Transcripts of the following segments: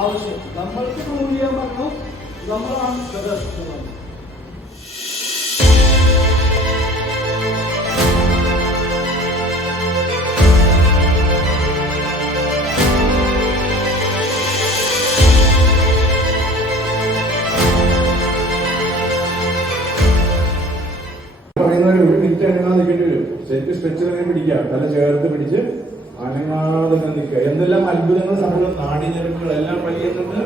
ആവശ്യം. നമ്മൾക്ക് പ്രൂവ് ചെയ്യാൻ പറഞ്ഞു നമ്മളാണ് പ്രദർശിക്കുന്നത്. പറയുന്നവർ ഒരു മിനിറ്റ് അനങ്ങാതെ നിൽക്കേണ്ടി വരും. ശരിക്കും സ്ട്രെച്ചിനെ പിടിക്കുക, തല ചേർത്ത് പിടിച്ച് അനങ്ങാതെ നിൽക്കുക. എന്തെല്ലാം അത്ഭുതങ്ങൾ സംഭവം, നാടിഞ്ഞെടുപ്പുകളെല്ലാം വലിയുന്നുണ്ട്.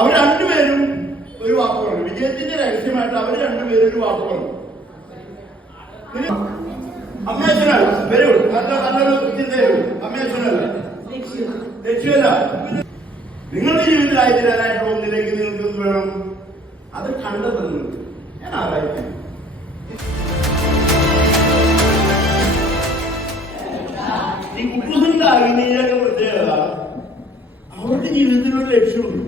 അവർ രണ്ടുപേരും ഒരു വാക്ക് പറഞ്ഞു. വിജയത്തിന്റെ രഹസ്യമായിട്ട് അവർ രണ്ടുപേരും ഒരു വാക്ക് പറഞ്ഞു. അമ്മേശ്വരല്ല, വെരി ഗുഡ്, നല്ലൊരു ചിന്തയുള്ളൂ. അമ്മേശ്വരല്ല, ലക്ഷ്യമല്ല. നിങ്ങളുടെ ജീവിതത്തിൽ ആയിത്തീരാനായിട്ടുള്ള ഒന്നിലേക്ക് നിങ്ങൾക്ക് എന്ത് വേണം? അത് കണ്ടെത്തുന്നു. ഞാൻ ആരായിരിക്കും? ഈ കുട്ടുസിന്റെ അഗ്നിയുടെ പ്രത്യേകത അവരുടെ ജീവിതത്തിനൊരു ലക്ഷ്യമുണ്ട്.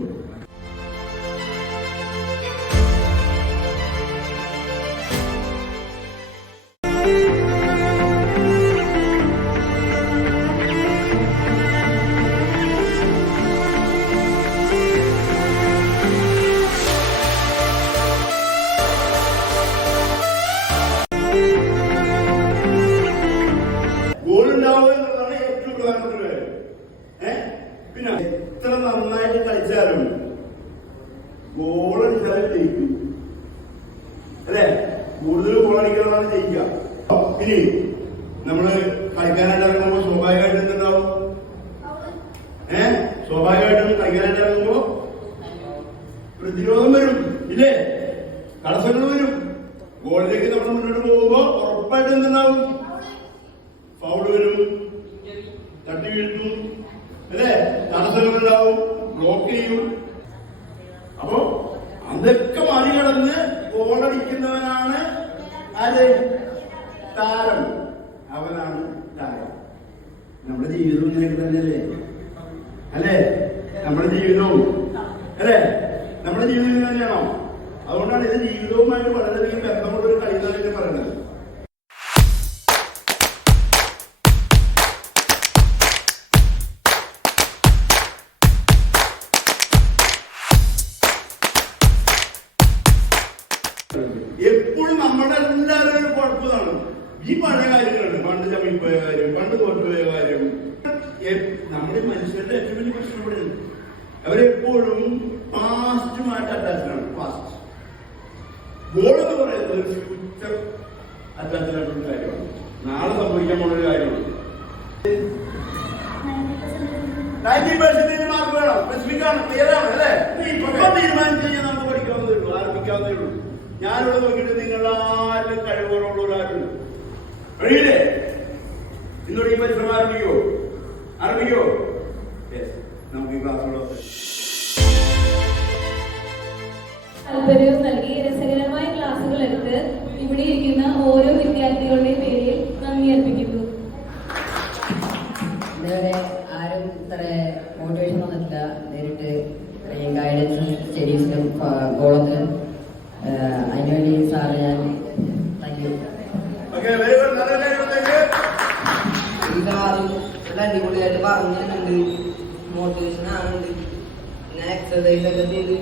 ഗോളുണ്ടാവുക ഏറ്റവും പ്രധാനപ്പെട്ട കാര്യം. പിന്നെ എത്ര നന്നായിട്ട് കളിച്ചാലും ഗോളടിച്ചാലും ജയിക്കും അല്ലെ? കൂടുതൽ ഗോളടിക്കുന്നതാണ് ജയിക്കുക. ഇനി നമ്മള് കളിക്കാനായിട്ട് ഇറങ്ങുമ്പോ സ്വാഭാവികമായിട്ട് എന്തുണ്ടാവും? സ്വാഭാവികമായിട്ടും കളിക്കാനായിട്ട് ഇറങ്ങുമ്പോ പ്രതിരോധം വരും, ഇല്ലേ? തടസ്സങ്ങൾ വരും. ഗോളിലേക്ക് നമ്മൾ മുന്നോട്ട് പോകുമ്പോ ഉറപ്പായിട്ട് എന്തുണ്ടാവും? ഫൗൾ വരും, തട്ടി വീഴ്ത്തും, അല്ലേ? തടസ്സങ്ങളുണ്ടാവും, ബ്ലോക്ക് ചെയ്യും. അപ്പോ അതൊക്കെ മറികടന്ന് ഗോളടിക്കുന്നവനാണ് ആര്? താരം. അവനാണ് താരം. നമ്മുടെ ജീവിതവും ഇങ്ങനെയൊക്കെ തന്നെയല്ലേ? അല്ലേ? നമ്മുടെ ജീവിതവും അല്ലേ? നമ്മുടെ ജീവിതം തന്നെയാണോ? അതുകൊണ്ടാണ് ഇത് ജീവിതവുമായിട്ട് വളരെയധികം ബന്ധമുള്ളൊരു കളി എന്നാണ് പറയുന്നത്. എപ്പോഴും നമ്മുടെ എല്ലാവരും ഒരു കുഴപ്പമാണ് ഈ പഴയ കാര്യങ്ങളുണ്ട്. പണ്ട് ചമ്മിപ്പോയ കാര്യം, പണ്ട് തോറ്റുപോയ കാര്യം. നമ്മുടെ മനുഷ്യരുടെ ഏറ്റവും വലിയ പ്രശ്നം ഇവിടെയുണ്ട്. അവരെപ്പോഴും പാസ്റ്റുമായിട്ട് അറ്റാച്ച്ഡ് ആണ്. പാസ്റ്റ് ഗോൾ എന്ന് പറയുന്നത് ഒരു ഫ്യൂച്ചർ അറ്റാച്ച്ഡ് ആയിട്ടുള്ള കാര്യമാണ്. നാളെ സംഭവിക്കാൻ പോകുന്ന കാര്യമാണ്. 90% മാർക്ക് വേണം, സ്പെസിഫിക് ആണ്, ക്ലിയർ ആണ്, അല്ലേ? ഇപ്പൊ തീരുമാനിച്ചു കഴിഞ്ഞാൽ നമുക്ക് പഠിക്കാവുന്നതേ ഉള്ളൂ, ആരംഭിക്കാവുന്നതേ ഉള്ളൂ. ഞാനിവിടെ നോക്കിയിട്ട് നിങ്ങൾ ആരും കഴിവുകളുള്ളവരാരും കഴിയില്ലേ? ഇന്നോട് ഈ പരിശ്രമം ആരംഭിക്കുമോ? നമുക്ക് ഈ ക്ലാസ്സുകളൊക്കെ താല്പര്യവും നൽകി രസകരമായ ക്ലാസുകൾ എടുത്ത് ഇവിടെ ഇരിക്കുന്ന ഓരോ വിദ്യാർത്ഥികളുടെയും പേരിൽ നന്ദി അർപ്പിക്കുന്നു. ഇതുവരെ ആരും ഇത്ര മോട്ടിവേഷൻ വന്നിട്ടില്ല. നേരിട്ട് ഗൈഡൻസും സ്റ്റഡീസിലും കോളത്തിൽ അതിനുവേണ്ടി സാറ് ഞാൻ താങ്ക് യു. അടിപൊളിയായിട്ട് പറഞ്ഞിട്ടുണ്ട്, മോട്ടിവേഷൻ ആണുണ്ട്. പിന്നെ എക്സസൈസ് ഒക്കെ ചെയ്ത്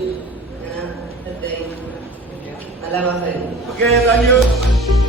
സെറ്റായി നല്ല ക്ലാസ്സായിരുന്നു.